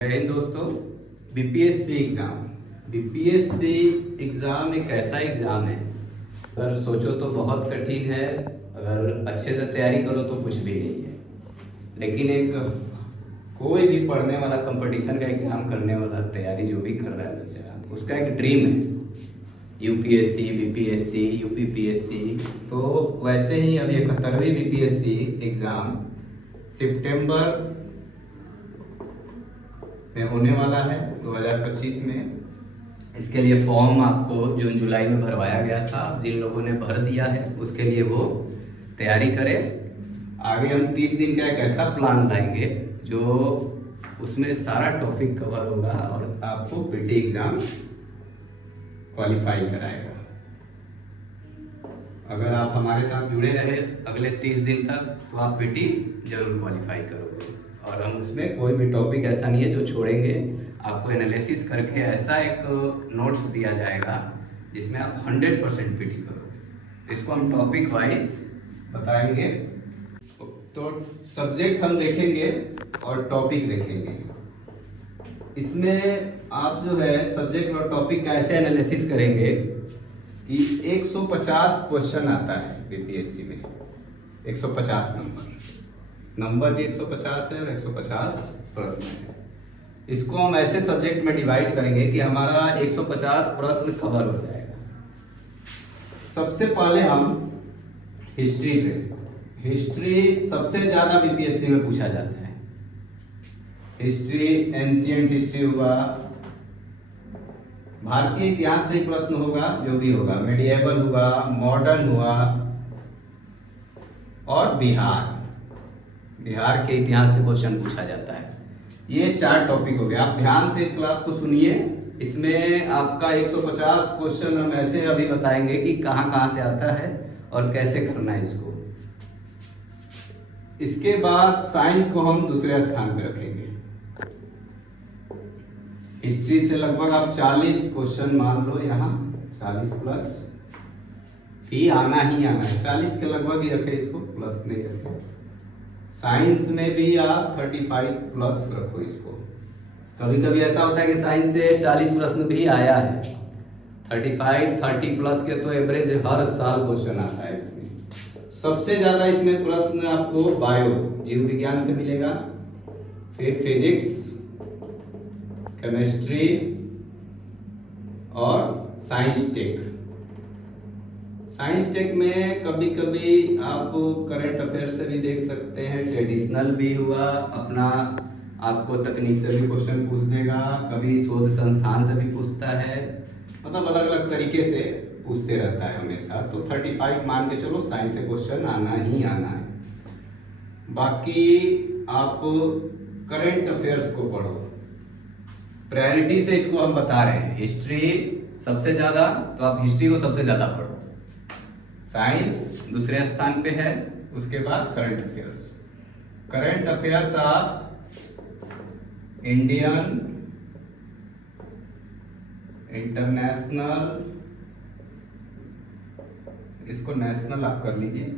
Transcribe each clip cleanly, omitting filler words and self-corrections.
जय हिंद दोस्तों। BPSC exam एक ऐसा एग्ज़ाम है, अगर सोचो तो बहुत कठिन है, अगर अच्छे से तैयारी करो तो कुछ भी नहीं है। लेकिन एक कोई भी पढ़ने वाला, कंपटीशन का एग्ज़ाम करने वाला, तैयारी जो भी कर रहा है बेचारा, उसका एक ड्रीम है यूपीएससी, बीपीएससी, यूपीपीएससी। तो वैसे ही अभी 71वीं बीपीएससी एग्ज़ाम सितंबर में होने वाला है 2025 में। इसके लिए फॉर्म आपको जून जुलाई में भरवाया गया था। जिन लोगों ने भर दिया है उसके लिए वो तैयारी करें। आगे हम 30 दिन का एक ऐसा प्लान लाएंगे जो उसमें सारा टॉपिक कवर होगा और आपको पीटी एग्ज़ाम क्वालिफाई कराएगा। अगर आप हमारे साथ जुड़े रहे अगले 30 दिन तक तो आप पीटी जरूर क्वालिफाई करोगे। और हम उसमें कोई भी टॉपिक ऐसा नहीं है जो छोड़ेंगे। आपको एनालिसिस करके ऐसा एक नोट्स दिया जाएगा जिसमें आप 100% पीटी करोगे। इसको हम टॉपिक वाइज बताएंगे। तो सब्जेक्ट हम देखेंगे और टॉपिक देखेंगे। इसमें आप जो है सब्जेक्ट और टॉपिक का ऐसे एनालिसिस करेंगे कि 150 क्वेश्चन आता है बीपीएससी में। 150 नंबर भी 150 है और 150 प्रश्न है। इसको हम ऐसे सब्जेक्ट में डिवाइड करेंगे कि हमारा 150 प्रश्न कवर हो जाएगा। सबसे पहले हम हिस्ट्री पे। हिस्ट्री सबसे ज्यादा बीपीएससी में पूछा जाता है। हिस्ट्री, एंशिएंट हिस्ट्री हुआ, भारतीय इतिहास से प्रश्न होगा, जो भी होगा, मेडिएवल हुआ, मॉडर्न हुआ, और बिहार के इतिहास से क्वेश्चन पूछा जाता है। ये 4 टॉपिक हो गए। आप ध्यान से इस क्लास को सुनिए। इसमें आपका 150 क्वेश्चन हम ऐसे अभी बताएंगे कि कहाँ कहाँ से आता है और कैसे करना है इसको। इसके बाद साइंस को हम दूसरे स्थान पर रखेंगे। हिस्ट्री से लगभग आप 40 क्वेश्चन मान लो, यहाँ 40 प्लस ही आना है। 40 के लगभग ही रखे, इसको प्लस नहीं रखे। साइंस में भी आप 35 प्लस रखो इसको। कभी कभी ऐसा होता है कि साइंस से 40 प्रश्न भी आया है। 35, 30 प्लस के तो एवरेज हर साल क्वेश्चन आता है इसमें। सबसे ज्यादा इसमें प्रश्न आपको बायो, जीव विज्ञान से मिलेगा, फिर फिजिक्स, केमिस्ट्री और साइंस टेक। साइंस टेक में कभी कभी आप करंट अफेयर से भी देख सकते हैं, ट्रेडिशनल भी हुआ अपना, आपको तकनीक से भी क्वेश्चन पूछ देगा, कभी शोध संस्थान से भी पूछता है, मतलब अलग अलग तरीके से पूछते रहता है हमेशा। तो 35 मान के चलो, साइंस से क्वेश्चन आना है। बाकी आप करंट अफेयर्स को पढ़ो, प्रायोरिटी से इसको हम बता रहे हैं। हिस्ट्री सबसे ज्यादा, तो आप हिस्ट्री को सबसे ज्यादा पढ़ो। साइंस दूसरे स्थान पे है, उसके बाद करंट अफेयर्स। करंट अफेयर्स आप इंडियन, इंटरनेशनल, इसको नेशनल आप कर लीजिए,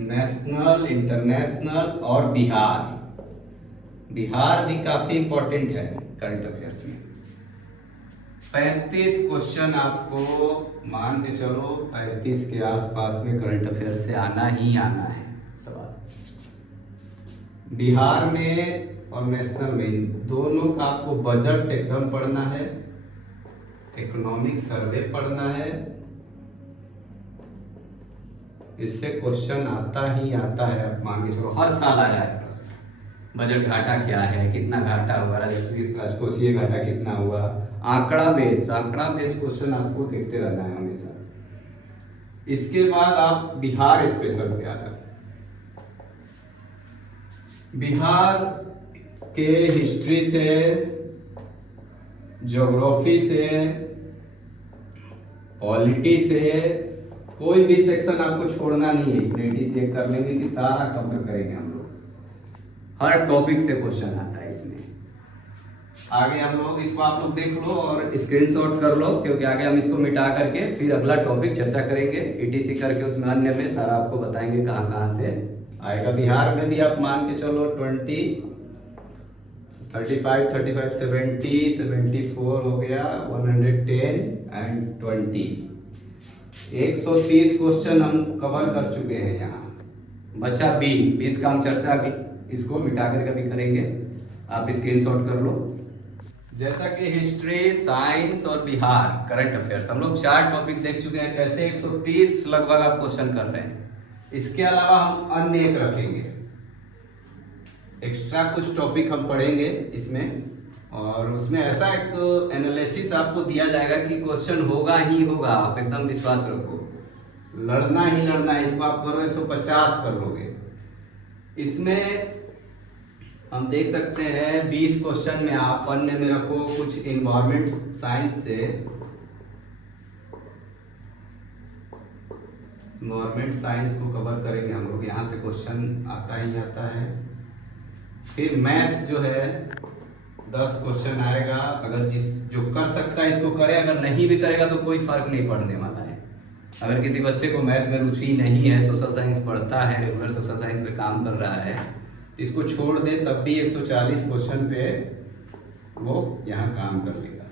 नेशनल, इंटरनेशनल और बिहार भी काफी इंपॉर्टेंट है करंट अफेयर्स में। 35 क्वेश्चन आपको मान के चलो, 35 के आसपास में करंट अफेयर से आना है सवाल। बिहार में और नेशनल में दोनों का आपको बजट एकदम पढ़ना है, इकोनॉमिक सर्वे पढ़ना है। इससे क्वेश्चन आता है, आप मान के चलो हर साल आ रहा है प्रश्न। बजट घाटा क्या है, कितना घाटा हुआ, राजकोषीय घाटा कितना हुआ, आंकड़ा बेस क्वेश्चन आपको देखते रहना है हमेशा। इसके बाद आप बिहार स्पेशल पे आ जाओ। बिहार के हिस्ट्री से, ज्योग्राफी से, पॉलिटी से कोई भी सेक्शन आपको छोड़ना नहीं है। इसमें डीसी कर लेंगे कि सारा कवर करेंगे हम लोग। हर टॉपिक से क्वेश्चन आता है इसमें। आगे हम लोग इसको आप लोग देख लो और स्क्रीनशॉट कर लो, क्योंकि आगे हम इसको मिटा करके फिर अगला टॉपिक चर्चा करेंगे। ईटीसी करके उसमें अन्य में सारा आपको बताएंगे कहाँ कहाँ से आएगा। बिहार में भी आप मान के चलो 20 35 35 70 74 हो गया, 110 एंड 20। 130 क्वेश्चन हम कवर कर चुके हैं। यहाँ बचा 20 का हम चर्चा अभी इसको मिटा कर कभी करेंगे, आप स्क्रीनशॉट कर लो। जैसा कि हिस्ट्री, साइंस और बिहार करंट अफेयर्स हम लोग 4 टॉपिक देख चुके हैं, कैसे 130 लगभग आप क्वेश्चन कर रहे हैं। इसके अलावा हम अन्य एक रखेंगे, एक्स्ट्रा कुछ टॉपिक हम पढ़ेंगे इसमें, और उसमें ऐसा एक एनालिसिस आपको दिया जाएगा कि क्वेश्चन होगा ही होगा, आप एकदम विश्वास रखो, लड़ना ही लड़ना है। इसको आप करो 150 कर लोगे। इसमें हम देख सकते हैं 20 क्वेश्चन में आप अन्य में रखो कुछ इन्वायरमेंट साइंस से, इन्वायरमेंट साइंस को कवर करेंगे हम लोग, यहाँ से क्वेश्चन आता ही आता है। फिर मैथ जो है 10 क्वेश्चन आएगा, अगर जो कर सकता है इसको करे, अगर नहीं भी करेगा तो कोई फर्क नहीं पड़ने वाला है। अगर किसी बच्चे को मैथ में रुचि नहीं है, सोशल साइंस पढ़ता है, रेगुलर सोशल साइंस पे काम कर रहा है, इसको छोड़ दे तब भी 140 क्वेश्चन पे वो यहाँ काम कर लेगा।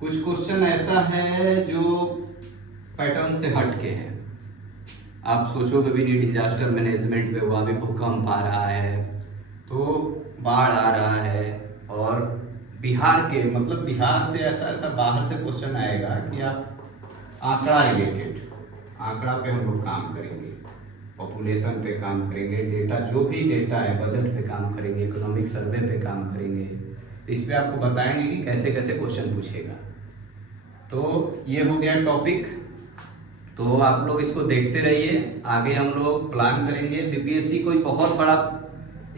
कुछ क्वेश्चन ऐसा है जो पैटर्न से हट के हैं, आप सोचोगे भी नहीं, डिजास्टर मैनेजमेंट पे वहाँ भी भूकंप आ रहा है, तो बाढ़ आ रहा है, और बिहार के मतलब बिहार से ऐसा बाहर से क्वेश्चन आएगा कि आप आंकड़ा रिलेटेड, आंकड़ा पे हम लोग काम करेंगे, पॉपुलेशन पे काम करेंगे, डेटा जो भी डेटा है बजट पे काम करेंगे, इकोनॉमिक सर्वे पे काम करेंगे, इस पे आपको बताएंगे कि कैसे कैसे क्वेश्चन पूछेगा। तो ये हो गया टॉपिक, तो आप लोग इसको देखते रहिए, आगे हम लोग प्लान करेंगे। बीपीएससी कोई बहुत बड़ा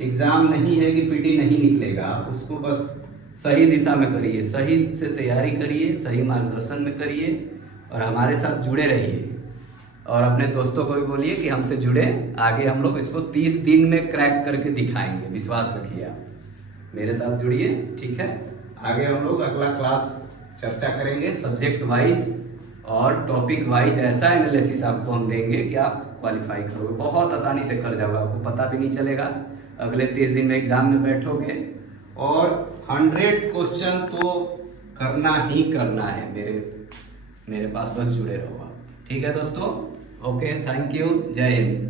एग्जाम नहीं है कि पीटी नहीं निकलेगा, आप उसको बस सही दिशा में करिए, सही से तैयारी करिए, सही मार्गदर्शन में करिए, और हमारे साथ जुड़े रहिए, और अपने दोस्तों को भी बोलिए कि हमसे जुड़े। आगे हम लोग इसको 30 दिन में क्रैक करके दिखाएंगे, विश्वास रखिए आप, मेरे साथ जुड़िए, ठीक है। आगे हम लोग अगला क्लास चर्चा करेंगे सब्जेक्ट वाइज और टॉपिक वाइज, ऐसा एनालिसिस आपको हम देंगे कि आप क्वालिफाई करोगे, बहुत आसानी से कर जाओगे, आपको पता भी नहीं चलेगा। अगले 30 दिन में एग्जाम में बैठोगे और 100 क्वेश्चन तो करना ही करना है, मेरे पास बस जुड़े रहो आप, ठीक है दोस्तों। ओके, थैंक यू, जय हिंद।